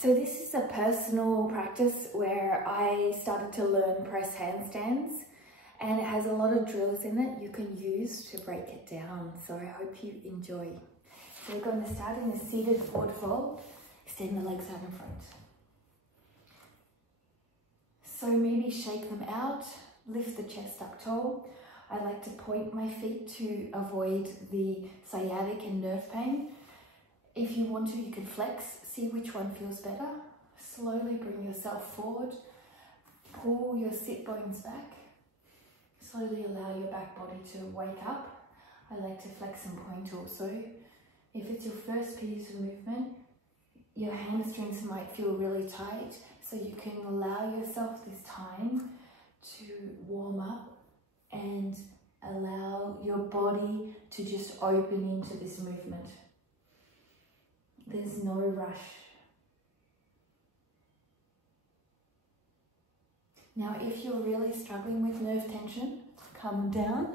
So this is a personal practice where I started to learn press handstands, and it has a lot of drills in it you can use to break it down. So I hope you enjoy. So we're going to start in a seated forward fold. Extend the legs out in front. So maybe shake them out, lift the chest up tall. I like to point my feet to avoid the sciatic and nerve pain. If you want to, you can flex, see which one feels better. Slowly bring yourself forward, pull your sit bones back. Slowly allow your back body to wake up. I like to flex and point also. If it's your first piece of movement, your hamstrings might feel really tight, so you can allow yourself this time to warm up and allow your body to just open into this movement. There's no rush. Now, if you're really struggling with nerve tension, come down,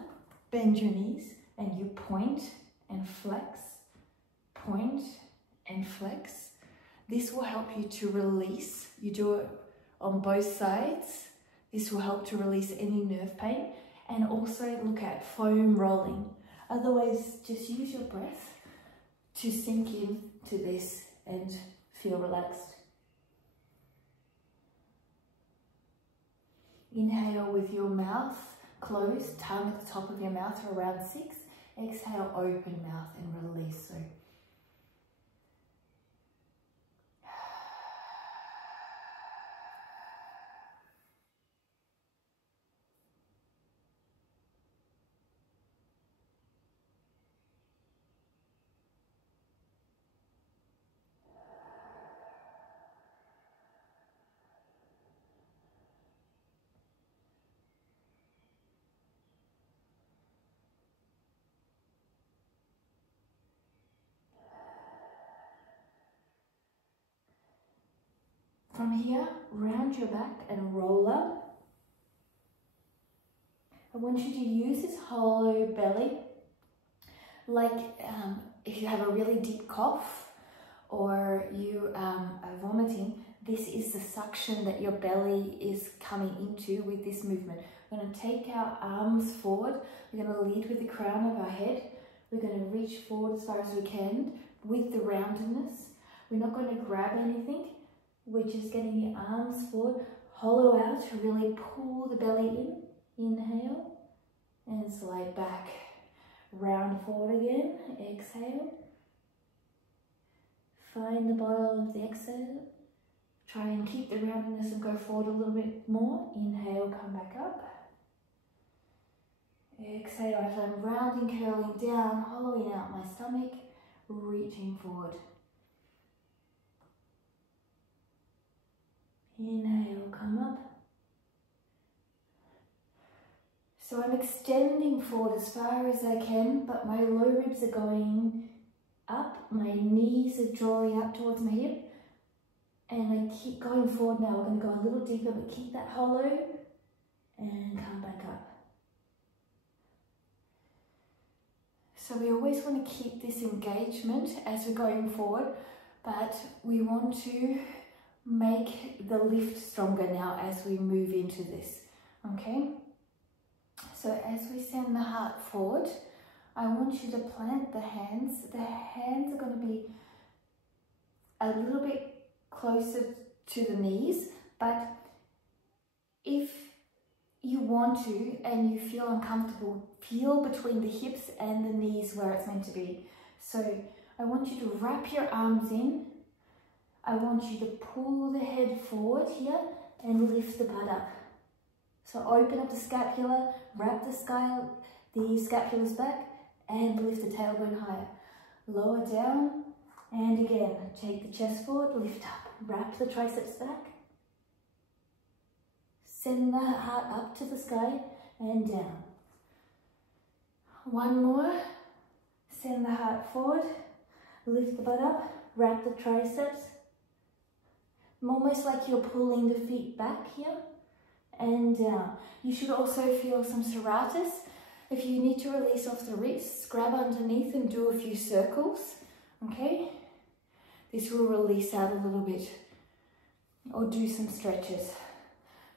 bend your knees, and you point and flex, point and flex. This will help you to release. You do it on both sides. This will help to release any nerve pain, and also look at foam rolling. Otherwise, just use your breath to sink in to this and feel relaxed. Inhale with your mouth closed, tongue at the top of your mouth for around 6. Exhale, open mouth and release. So from here, round your back and roll up. I want you to use this hollow belly, like if you have a really deep cough or you are vomiting, this is the suction that your belly is coming into with this movement. We're going to take our arms forward. We're going to lead with the crown of our head. We're going to reach forward as far as we can with the roundedness. We're not going to grab anything. We're just getting the arms forward, hollow out to really pull the belly in. Inhale and slide back. Round forward again. Exhale. Find the bottom of the exhale. Try and keep the roundedness and go forward a little bit more. Inhale, come back up. Exhale as I'm rounding, curling down, hollowing out my stomach, reaching forward. Inhale, come up. So I'm extending forward as far as I can, but my low ribs are going up. My knees are drawing up towards my hip. And I keep going forward now. We're going to go a little deeper, but keep that hollow and come back up. So we always want to keep this engagement as we're going forward, but we want to make the lift stronger now as we move into this, okay? So as we send the heart forward, I want you to plant the hands. The hands are going to be a little bit closer to the knees, but if you want to and you feel uncomfortable, feel between the hips and the knees where it's meant to be. So I want you to wrap your arms in. I want you to pull the head forward here and lift the butt up. So open up the scapula, wrap the scapulas back and lift the tailbone higher. Lower down and again, take the chest forward, lift up, wrap the triceps back. Send the heart up to the sky and down. One more. Send the heart forward, lift the butt up, wrap the triceps. Almost like you're pulling the feet back here and down. You should also feel some serratus. If you need to release off the wrists, grab underneath and do a few circles, okay? This will release out a little bit or do some stretches.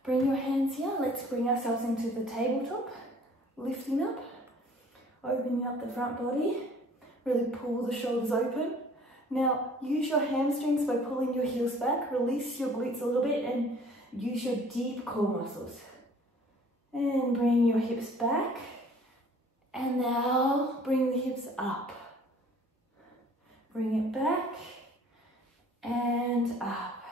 Bring your hands here. Let's bring ourselves into the tabletop. Lifting up, opening up the front body. Really pull the shoulders open. Now, use your hamstrings by pulling your heels back. Release your glutes a little bit and use your deep core muscles. And bring your hips back. And now bring the hips up. Bring it back and up.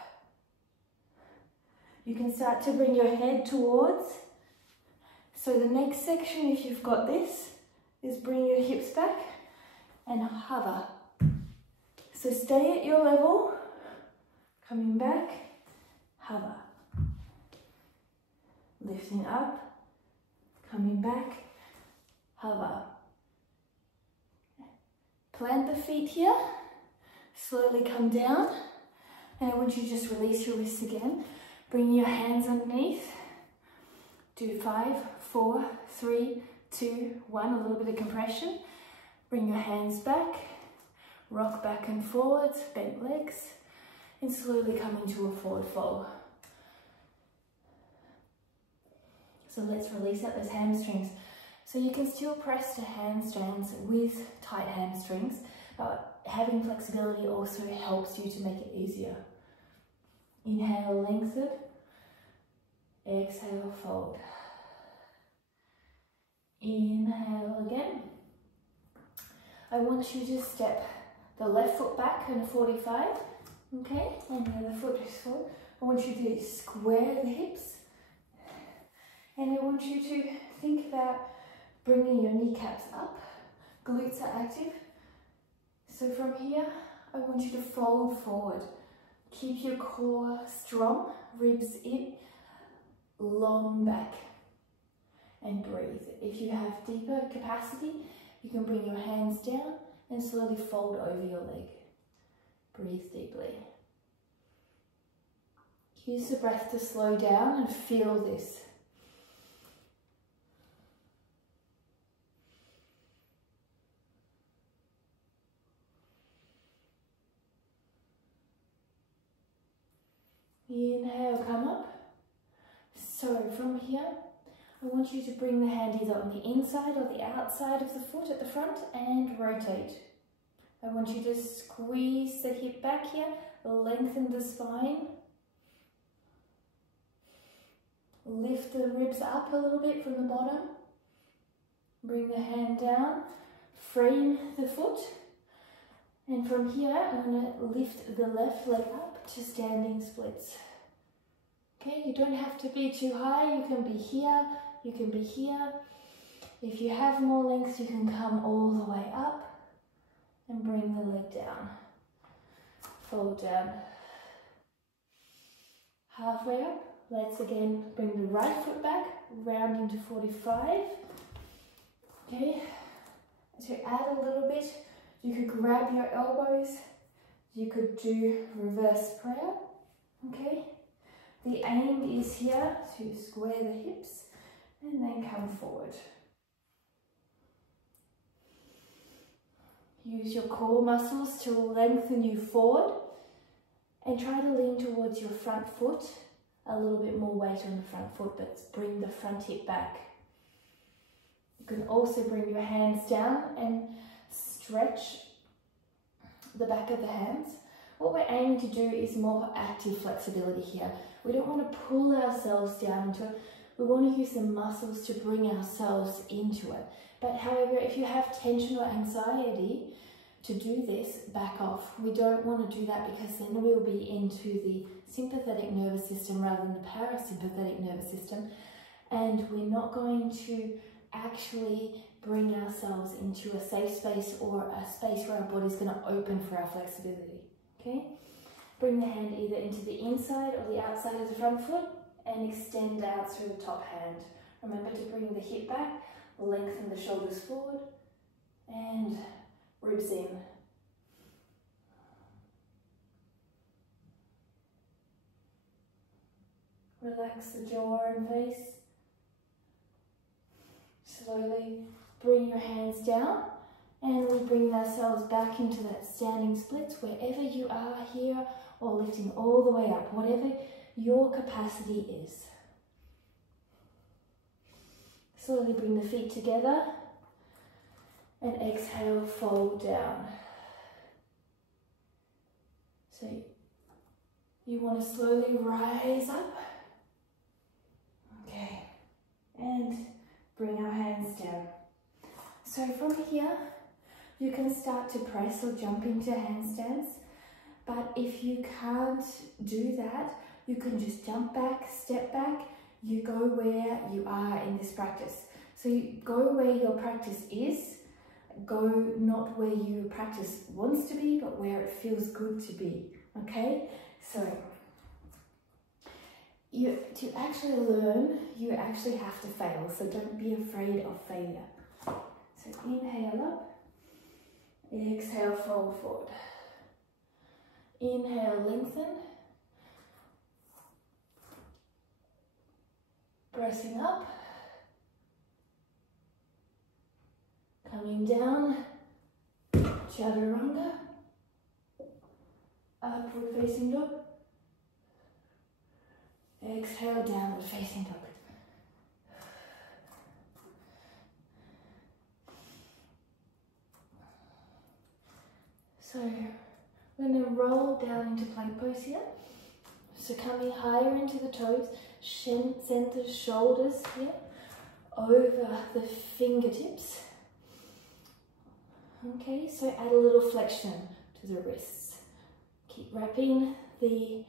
You can start to bring your head towards. So the next section, if you've got this, is bring your hips back and hover. So stay at your level, coming back, hover. Lifting up, coming back, hover. Plant the feet here, slowly come down, and I want you to just release your wrists again. Bring your hands underneath. Do 5, 4, 3, 2, 1, a little bit of compression. Bring your hands back, rock back and forwards, bent legs, and slowly come into a forward fold. So let's release out those hamstrings. So you can still press to handstands with tight hamstrings, but having flexibility also helps you to make it easier. Inhale, lengthen. Exhale, fold. Inhale again. I want you to step the left foot back in a 45, okay? And the other foot is forward. I want you to square the hips. And I want you to think about bringing your kneecaps up. Glutes are active. So from here, I want you to fold forward. Keep your core strong, ribs in, long back, and breathe. If you have deeper capacity, you can bring your hands down and slowly fold over your leg. Breathe deeply. Use the breath to slow down and feel this. Inhale, come up. So from here, I want you to bring the hand either on the inside or the outside of the foot at the front and rotate. I want you to squeeze the hip back here, lengthen the spine. Lift the ribs up a little bit from the bottom. Bring the hand down, frame the foot. And from here, I'm going to lift the left leg up to standing splits. Okay, you don't have to be too high. You can be here, you can be here. If you have more length, you can come all the way up and bring the leg down. Fold down. Halfway up, let's again bring the right foot back, round into 45. Okay, to add a little bit, you could grab your elbows, you could do reverse prayer, okay? The aim is here to square the hips and then come forward. Use your core muscles to lengthen you forward and try to lean towards your front foot, a little bit more weight on the front foot, but bring the front hip back. You can also bring your hands down and stretch the back of the hands. What we're aiming to do is more active flexibility here. We don't want to pull ourselves down into it. We want to use the muscles to bring ourselves into it. But however, if you have tension or anxiety to do this, back off. We don't want to do that because then we'll be into the sympathetic nervous system rather than the parasympathetic nervous system. And we're not going to actually bring ourselves into a safe space or a space where our body's going to open for our flexibility. Okay? Bring the hand either into the inside or the outside of the front foot and extend out through the top hand. Remember to bring the hip back, lengthen the shoulders forward and ribs in. Relax the jaw and face. Slowly bring your hands down And we bring ourselves back into that standing splits wherever you are here, or lifting all the way up, whatever your capacity is. Slowly bring the feet together and exhale, fold down. So you want to slowly rise up. Okay, and bring our hands down. So from here, you can start to press or jump into handstands, but if you can't do that, you can just jump back, step back. You go where you are in this practice. So you go where your practice is, go not where your practice wants to be, but where it feels good to be, okay? So to actually learn, you actually have to fail, so don't be afraid of failure. So inhale up, exhale, fold forward. Inhale, lengthen. Pressing up. Coming down, chaturanga. Upward facing dog. Exhale, downward facing dog. So we're going to roll down into plank pose here. So coming higher into the toes, center shoulders here, over the fingertips. Okay, so add a little flexion to the wrists. Keep wrapping the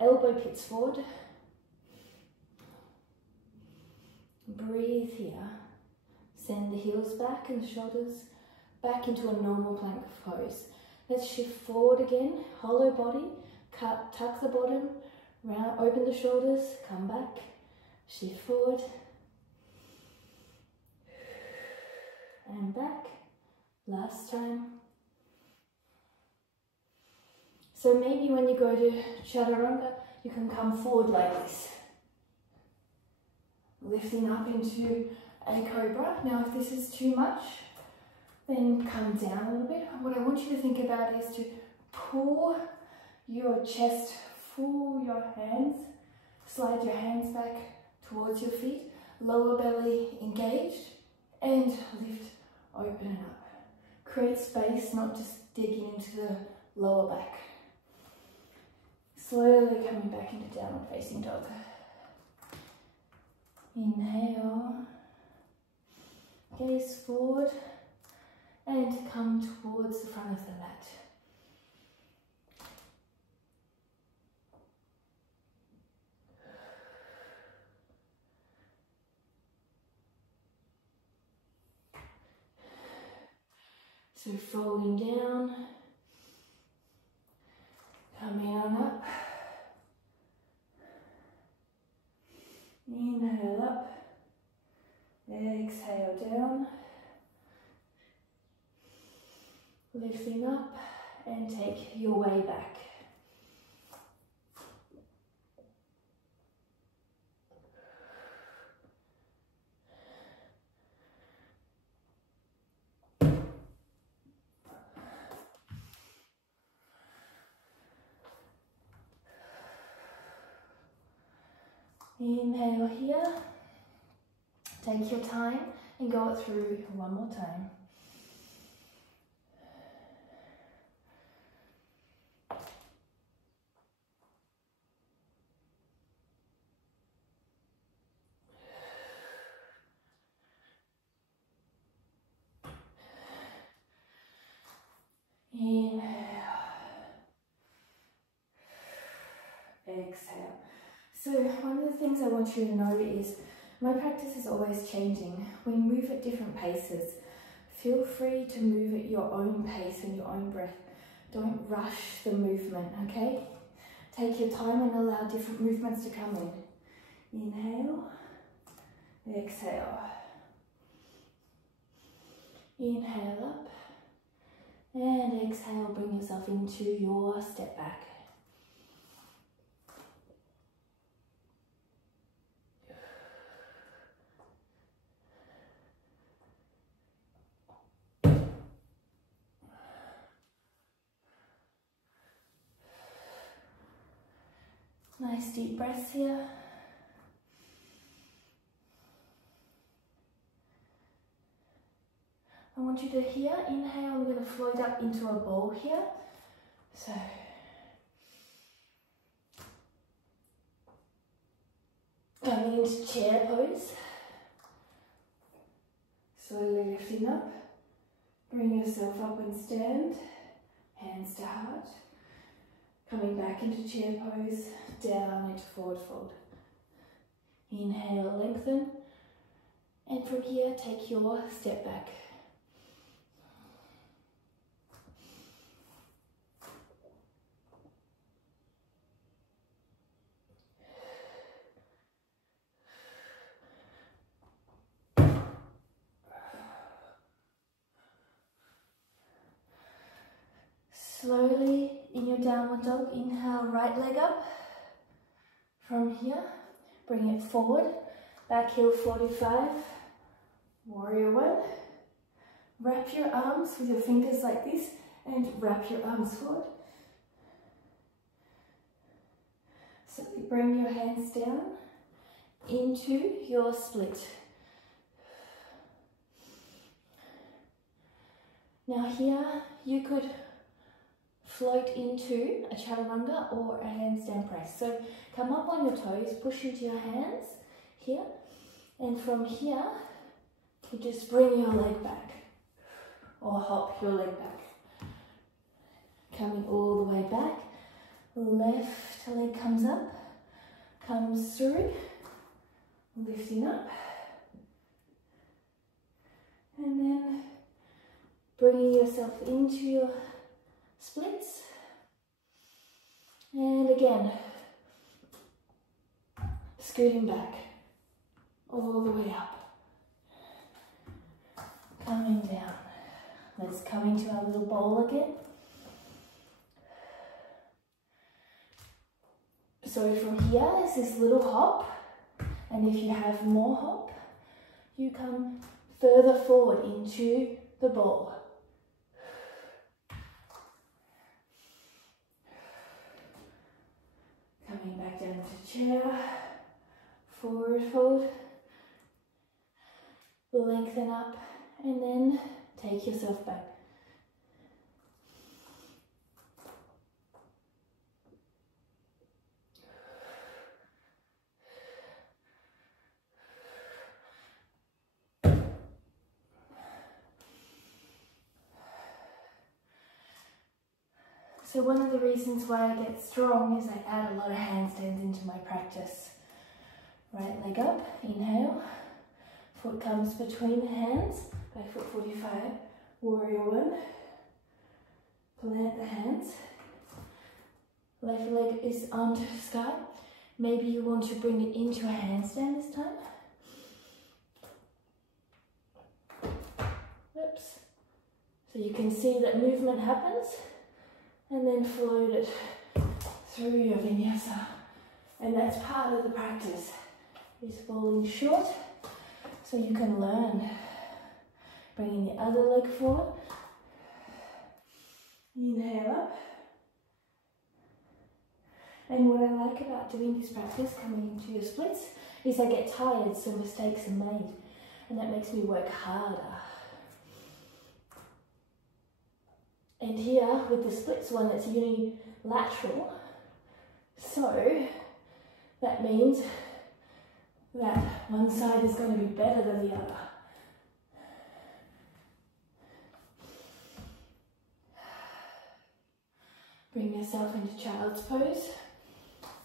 elbow pits forward. Breathe here. Send the heels back and the shoulders back into a normal plank pose. Let's shift forward again, hollow body, tuck the bottom, round, open the shoulders, come back, shift forward, and back. Last time. So maybe when you go to chaturanga, you can come forward like this. Lifting up into a cobra. Now if this is too much, then come down a little bit. What I want you to think about is to pull your chest, pull your hands, slide your hands back towards your feet, lower belly engaged, and lift, open it up. Create space, not just digging into the lower back. Slowly coming back into downward facing dog. Inhale, gaze forward, and come towards the front of the mat. So folding down, coming on up, inhale up, exhale down, lifting up and take your way back. Inhale here, take your time and go it through one more time. Inhale, exhale. So one of the things I want you to know is my practice is always changing. We move at different paces. Feel free to move at your own pace and your own breath. Don't rush the movement, okay? Take your time and allow different movements to come in. Inhale, exhale. Inhale up and exhale, bring yourself into your step back. Nice deep breaths here. I want you to here, inhale, I'm going to float up into a ball here. So, coming into chair pose. Slowly lifting up. Bring yourself up and stand. Hands to heart. Coming back into chair pose, down into forward fold. Inhale, lengthen. And from here, take your step back. Slowly, in your downward dog, inhale, right leg up. From here, bring it forward, back heel 45, warrior one. Wrap your arms with your fingers like this and wrap your arms forward. So bring your hands down into your split. Now here, you could float into a chaturanga or a handstand press. So come up on your toes, push into your hands here, and from here, you just bring your leg back or hop your leg back. Coming all the way back, left leg comes up, comes through, lifting up, and then bringing yourself into your splits, and again, scooting back, all the way up, coming down. Let's come into our little bowl again. So from here, there's this little hop, and if you have more hop, you come further forward into the bowl. Coming back down to chair, forward fold, lengthen up, and then take yourself back. So one of the reasons why I get strong is I add a lot of handstands into my practice. Right leg up, inhale, foot comes between the hands, back foot 45, warrior one, plant the hands, left leg is onto the sky. Maybe you want to bring it into a handstand this time. Oops. So you can see that movement happens. And then float it through your vinyasa. And that's part of the practice, is falling short so you can learn. Bringing the other leg forward. Inhale up. And what I like about doing this practice, coming into your splits, is I get tired, so mistakes are made. And that makes me work harder. And here, with the splits one, it's unilateral. So, that means that one side is going to be better than the other. Bring yourself into child's pose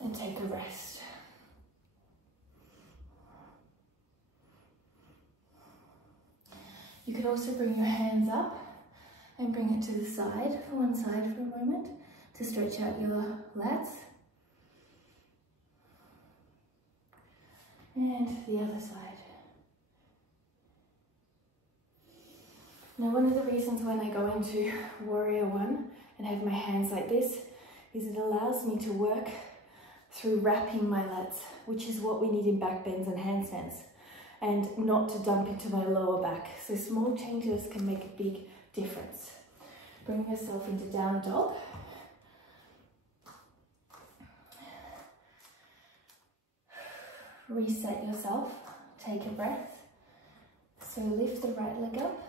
and take a rest. You can also bring your hands up and bring it to the side, for one side for a moment, to stretch out your lats. And the other side. Now one of the reasons when I go into warrior one and have my hands like this, is it allows me to work through wrapping my lats, which is what we need in back bends and handstands, and not to dump into my lower back. So small changes can make a big difference. Bring yourself into down dog. reset yourself. Take a breath. So lift the right leg up.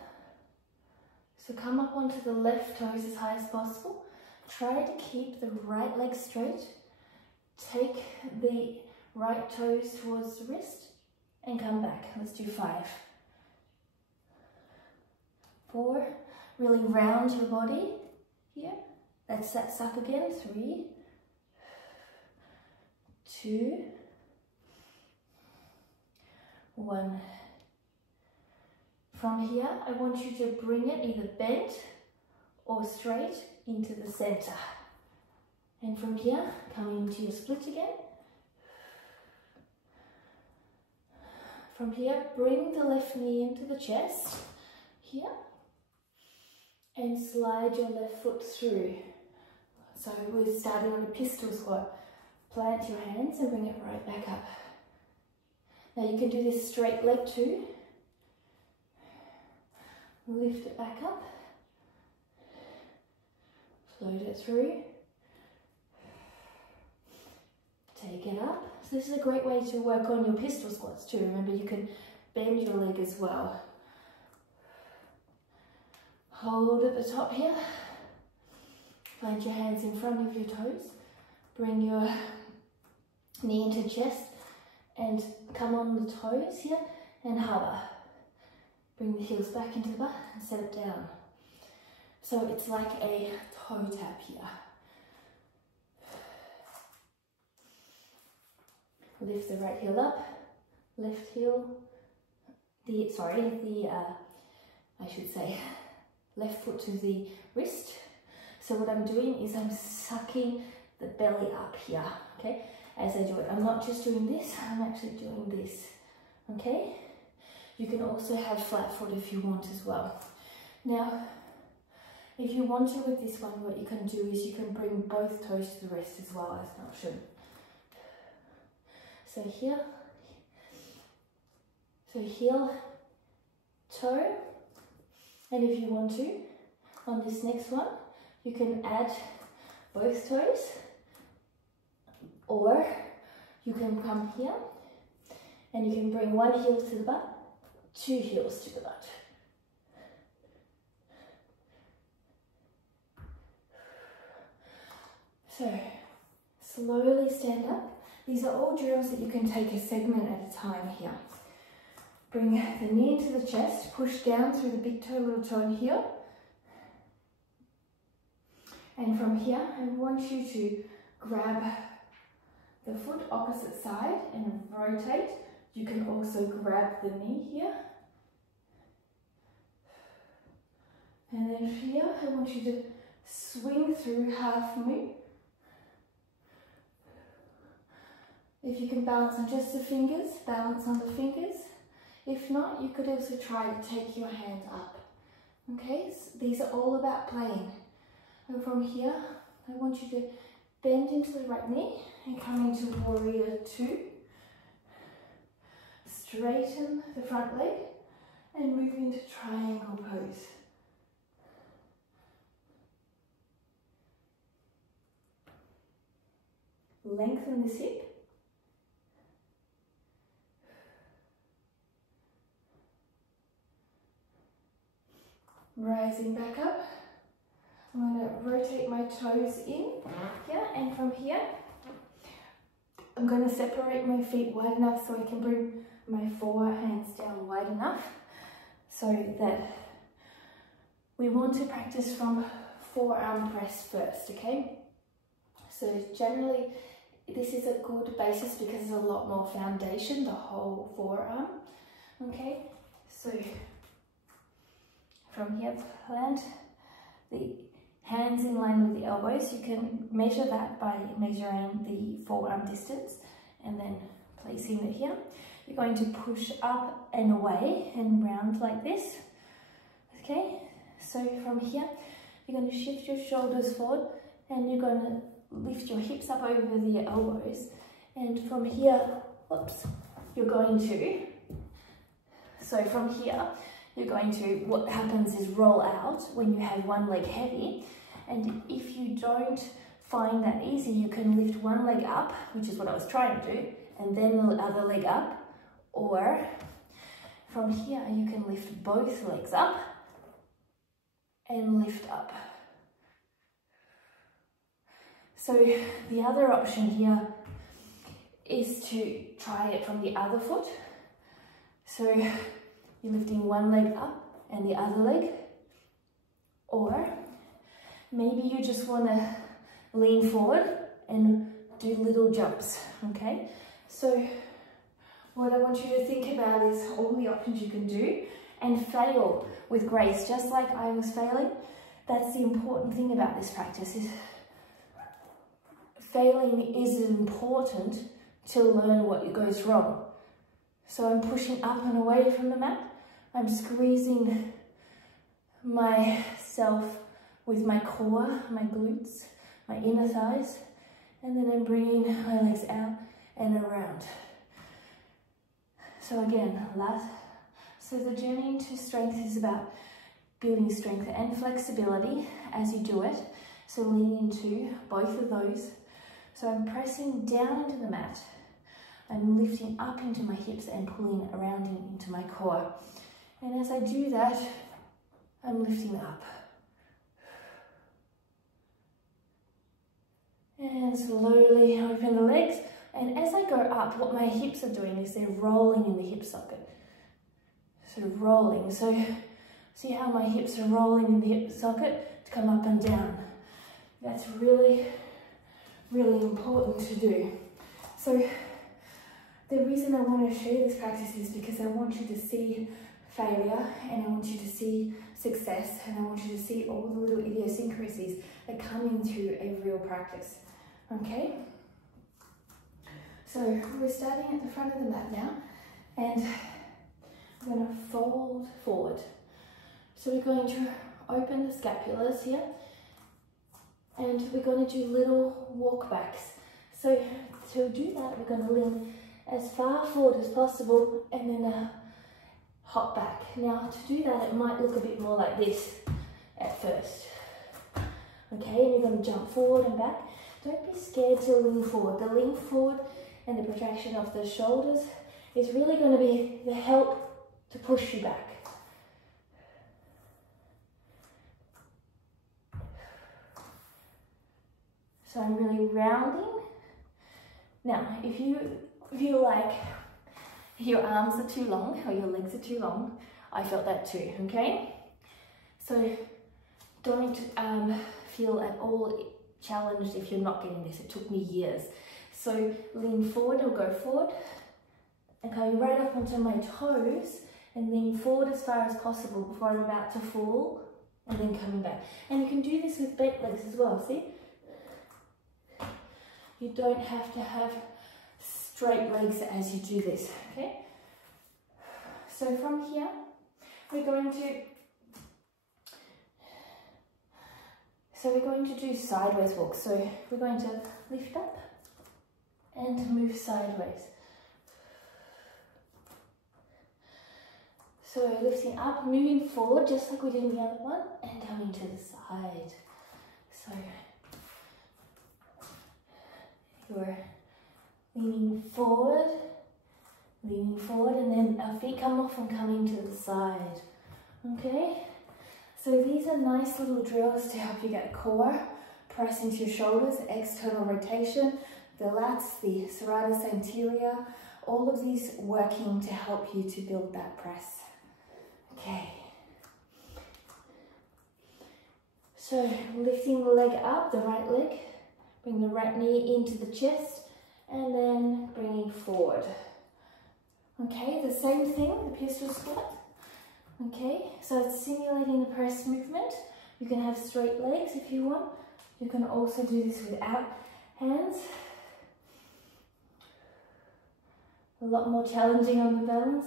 So come up onto the left toes as high as possible. Try to keep the right leg straight. Take the right toes towards the wrist and come back. Let's do 5, 4. Really round your body here. Let's set up again. 3, 2, 1. From here, I want you to bring it either bent or straight into the center. And from here, coming into your split again. From here, bring the left knee into the chest, here, and slide your left foot through. So we're starting on a pistol squat. Plant your hands and bring it right back up. Now you can do this straight leg too. Lift it back up. Float it through. Take it up. So this is a great way to work on your pistol squats too. Remember, you can bend your leg as well. Hold at the top here. Plant your hands in front of your toes. Bring your knee into chest and come on the toes here and hover. Bring the heels back into the butt and set it down. So it's like a toe tap here. Lift the right heel up, left heel, left foot to the wrist. So what I'm doing is I'm sucking the belly up here, okay? As I do it, I'm not just doing this, I'm actually doing this, okay? You can also have flat foot if you want as well. Now, if you want to with this one, what you can do is you can bring both toes to the wrist as well as an option. So here, so heel, toe, and if you want to, on this next one, you can add both toes, or you can come here and you can bring one heel to the butt, 2 heels to the butt. So, slowly stand up. These are all drills that you can take a segment at a time here. Bring the knee into the chest, push down through the big toe, little toe and heel. And from here, I want you to grab the foot opposite side and rotate. You can also grab the knee here. And then here, I want you to swing through half moon. If you can balance on just the fingers, balance on the fingers. If not, you could also try to take your hand up. Okay, so these are all about playing. And from here, I want you to bend into the right knee and come into warrior 2. Straighten the front leg and move into triangle pose. Lengthen this hip. Rising back up. I'm going to rotate my toes in here, and from here, I'm going to separate my feet wide enough so I can bring my forehands down wide enough so that we want to practice from forearm press first, okay? So generally, this is a good basis because there's a lot more foundation, the whole forearm, okay? So from here, plant the hands in line with the elbows. You can measure that by measuring the forearm distance and then placing it here. You're going to push up and away and round like this, okay? So from here, you're going to shift your shoulders forward and you're going to lift your hips up over the elbows. And from here, whoops, you're going to, so from here, you're going to, what happens is roll out when you have one leg heavy. And if you don't find that easy, you can lift one leg up, which is what I was trying to do, and then the other leg up, or from here you can lift both legs up and lift up. So the other option here is to try it from the other foot. So you're lifting one leg up and the other leg, or maybe you just want to lean forward and do little jumps, okay? So what I want you to think about is all the options you can do and fail with grace, just like I was failing. That's the important thing about this practice, is failing is important to learn what goes wrong. So I'm pushing up and away from the mat. I'm squeezing myself with my core, my glutes, my inner thighs, and then I'm bringing my legs out and around. So again, so the journey into strength is about building strength and flexibility as you do it. So lean into both of those. So I'm pressing down into the mat. I'm lifting up into my hips and pulling around into my core. And as I do that, I'm lifting up. And slowly open the legs. And as I go up, what my hips are doing is they're rolling in the hip socket. So rolling. So see how my hips are rolling in the hip socket to come up and down. That's really, really important to do. So the reason I want to share this practice is because I want you to see failure, and I want you to see success, and I want you to see all the little idiosyncrasies that come into a real practice. Okay? So we're starting at the front of the mat now, and I'm going to fold forward. So we're going to open the scapulars here, and we're going to do little walk backs. So to do that, we're going to lean as far forward as possible and then hop back. Now to do that, it might look a bit more like this at first. Okay, and you're going to jump forward and back. Don't be scared to lean forward. The lean forward and the protraction of the shoulders is really going to be the help to push you back. So I'm really rounding. Now, if you feel like your arms are too long or your legs are too long, I felt that too, okay? So don't feel at all challenged if you're not getting this. It took me years. So lean forward or go forward and coming right up onto my toes and lean forward as far as possible before I'm about to fall, and then coming back. And you can do this with bent legs as well, see? You don't have to have straight legs as you do this, okay? So from here, we're going to do sideways walks. So we're going to lift up and move sideways. So lifting up, moving forward, just like we did in the other one, and coming to the side. So you're leaning forward, and then our feet come off and coming to the side. Okay? So these are nice little drills to help you get core, press into your shoulders, external rotation, the lats, the serratus anterior, all of these working to help you to build that press. Okay. So lifting the leg up, the right leg, bring the right knee into the chest, and then bringing forward. Okay, the same thing, the pistol squat. Okay, so it's simulating the press movement. You can have straight legs if you want. You can also do this without hands. A lot more challenging on the balance.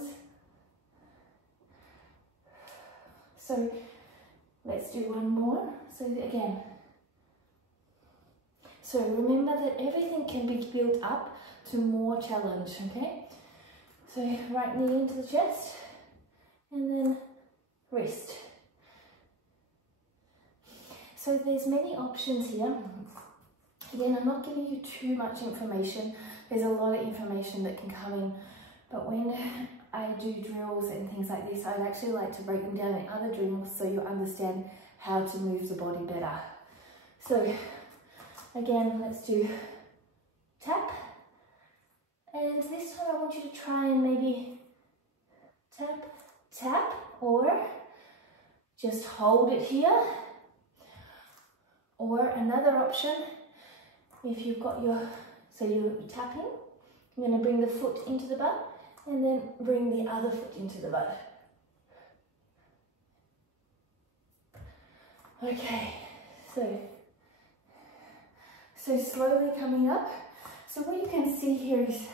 So let's do one more. So again. So remember that everything can be built up to more challenge, okay? So right knee into the chest, and then wrist. So there's many options here Again, I'm not giving you too much information. There's a lot of information that can come in, but when I do drills and things like this, I'd actually like to break them down in other drills so you understand how to move the body better. So again, let's do tap. And this time I want you to try and maybe tap, tap, or just hold it here. Or another option, if you've got your, so you're tapping, you're going to bring the foot into the butt and then bring the other foot into the butt. Okay, so slowly coming up. So what you can see here is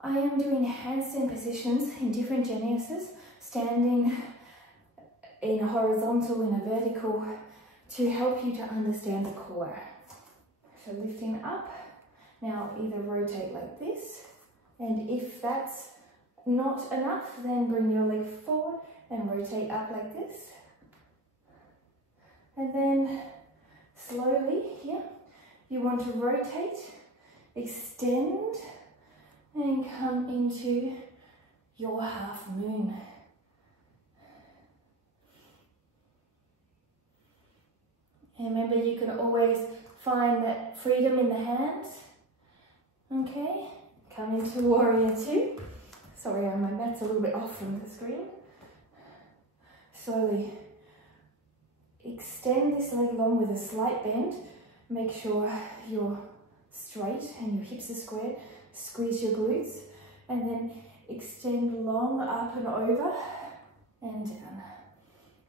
I am doing handstand positions in different genesis, standing in a horizontal, in a vertical, to help you to understand the core. So lifting up, now either rotate like this, and if that's not enough, then bring your leg forward and rotate up like this. And then slowly here, you want to rotate, extend, and come into your half moon. And remember, you can always find that freedom in the hands. Okay, come into warrior two. Sorry, my mat's a little bit off from the screen. Slowly extend this leg long with a slight bend. Make sure you're straight and your hips are squared. Squeeze your glutes and then extend long up and over and down.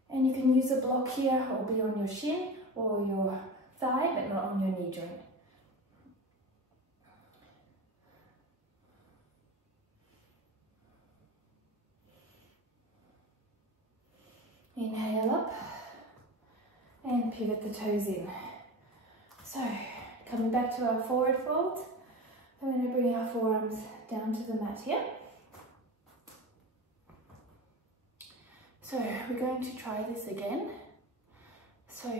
And you can use a block here or be on your shin or your thigh, but not on your knee joint. Inhale up and pivot the toes in. So, coming back to our forward fold, I'm going to bring our forearms down to the mat here. So, we're going to try this again. So,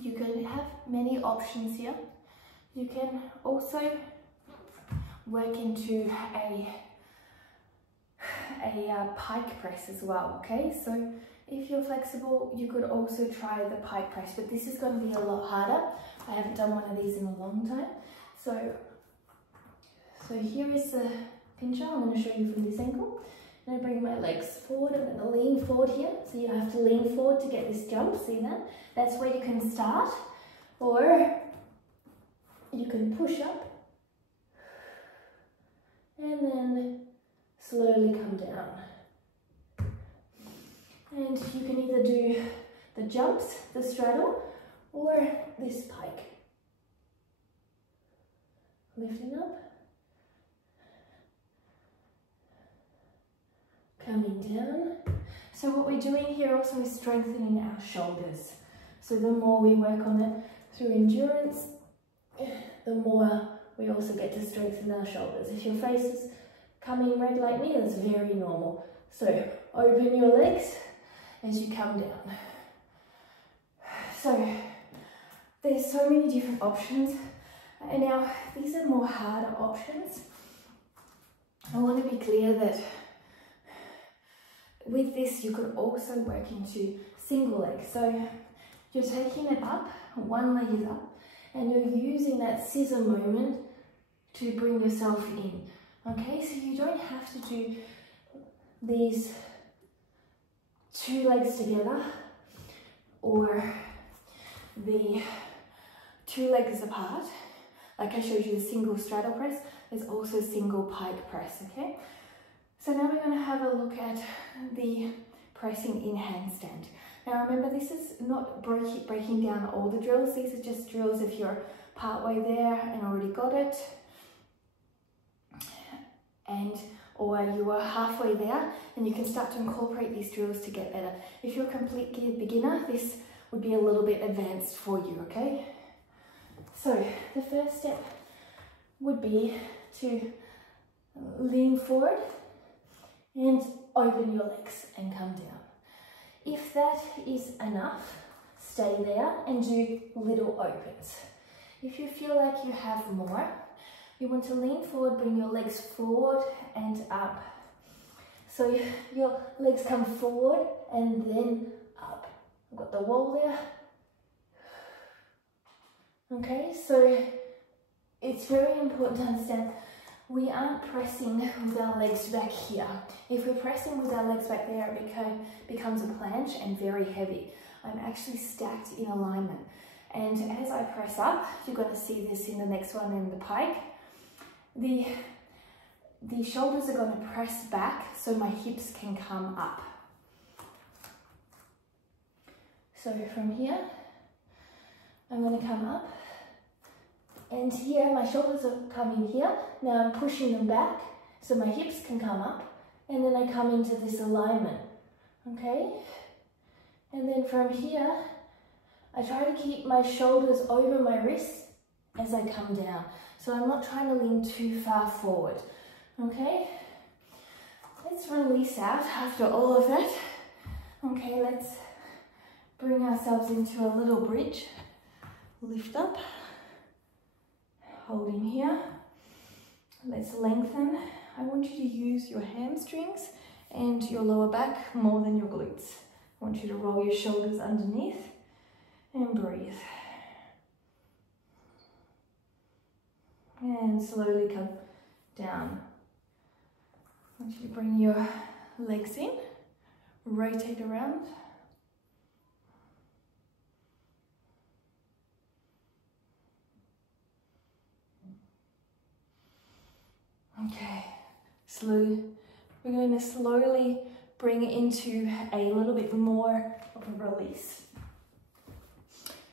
you can have many options here. You can also work into a pike press as well, okay? So if you're flexible, you could also try the pike press, but this is going to be a lot harder. I haven't done one of these in a long time. So here is the pincher. I'm going to show you from this angle. I'm going to bring my legs forward. I'm going to lean forward here. So you have to lean forward to get this jump. See that? That's where you can start. Or you can push up and then slowly come down. And you can either do the jumps, the straddle, or this pike. Lifting up, coming down. So what we're doing here also is strengthening our shoulders. So the more we work on it through endurance, the more we also get to strengthen our shoulders. If your face is coming red like me, that's very normal. So open your legs as you come down. So there's so many different options. And now these are more harder options. I want to be clear that with this you could also work into single leg. So you're taking it up, one leg is up, and you're using that scissor moment to bring yourself in. Okay, so you don't have to do these two legs together or the two legs apart. Like I showed you the single straddle press, there's also single pike press, okay? So now we're going to have a look at the pressing in handstand. Now remember, this is not breaking down all the drills, these are just drills if you're partway there and already got it, or you are halfway there, and you can start to incorporate these drills to get better. If you're a complete beginner, this would be a little bit advanced for you, okay? So the first step would be to lean forward and open your legs and come down. If that is enough, stay there and do little opens. If you feel like you have more, you want to lean forward, bring your legs forward and up. So your legs come forward and then up. I've got the wall there. Okay, so it's very important to understand we aren't pressing with our legs back here. If we're pressing with our legs back there, it becomes a planche and very heavy. I'm actually stacked in alignment. And as I press up, you're going to see this in the next one in the pike. The shoulders are going to press back so my hips can come up. So from here, I'm going to come up. And here, my shoulders are coming here. Now I'm pushing them back so my hips can come up. And then I come into this alignment, okay? And then from here, I try to keep my shoulders over my wrists as I come down. So I'm not trying to lean too far forward, okay? Let's release out after all of that. Okay, let's bring ourselves into a little bridge. Lift up. Holding here. Let's lengthen. I want you to use your hamstrings and your lower back more than your glutes. I want you to roll your shoulders underneath and breathe. And slowly come down. I want you to bring your legs in, rotate around. Okay, we're going to slowly bring it into a little bit more of a release.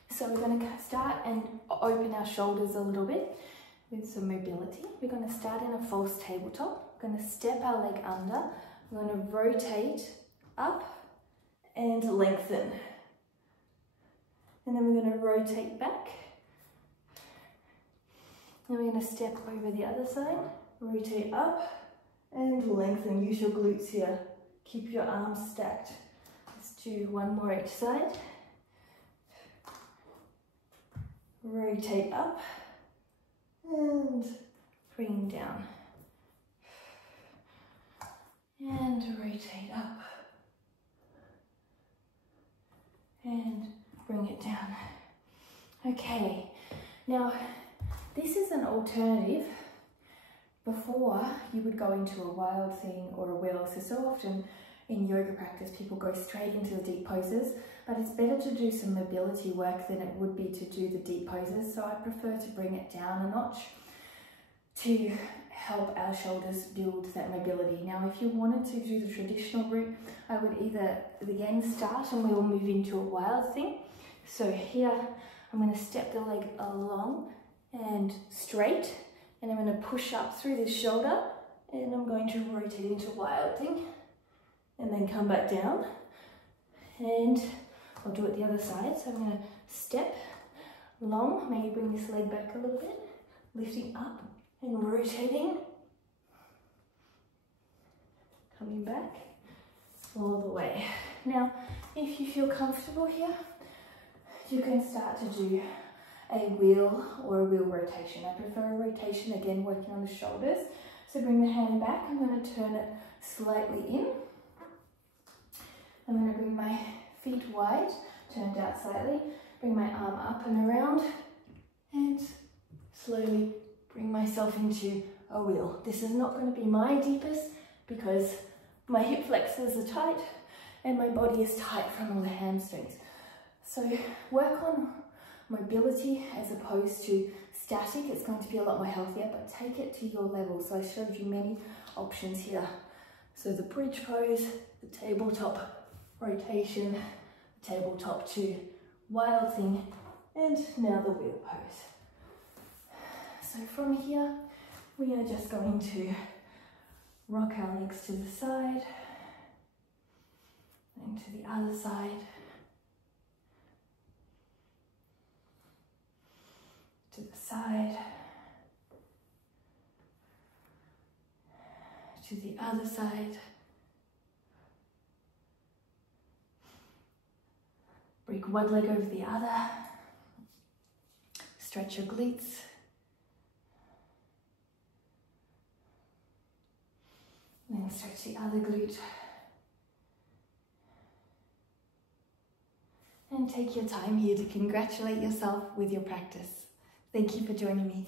So we're going to start and open our shoulders a little bit with some mobility. We're going to start in a false tabletop. We're going to step our leg under. We're going to rotate up and lengthen. And then we're going to rotate back. Then we're going to step over the other side. Rotate up and lengthen. Use your glutes here. Keep your arms stacked. Let's do one more each side. Rotate up and bring down. And rotate up and bring it down. Okay, now this is an alternative. Before, you would go into a wild thing or a wheel. So often in yoga practice, people go straight into the deep poses, but it's better to do some mobility work than it would be to do the deep poses. So I prefer to bring it down a notch to help our shoulders build that mobility. Now, if you wanted to do the traditional route, I would either again start and we will move into a wild thing. So here, I'm going to step the leg along and straight. And I'm going to push up through this shoulder and I'm going to rotate into wild thing and then come back down. And I'll do it the other side. So I'm going to step long, maybe bring this leg back a little bit, lifting up and rotating, coming back all the way. Now, if you feel comfortable here, you can start to do a wheel or a wheel rotation. I prefer a rotation, again, working on the shoulders. So bring the hand back. I'm going to turn it slightly in. I'm going to bring my feet wide, turned out slightly. Bring my arm up and around and slowly bring myself into a wheel. This is not going to be my deepest because my hip flexors are tight and my body is tight from all the hamstrings. So work on mobility as opposed to static. It's going to be a lot more healthier, but take it to your level. So I showed you many options here. So the bridge pose, the tabletop rotation, the tabletop to wild thing, and now the wheel pose. So from here, we are just going to rock our legs to the side and to the other side. To the side, to the other side. Bring one leg over the other. Stretch your glutes. Then stretch the other glute. And take your time here to congratulate yourself with your practice. Thank you for joining me.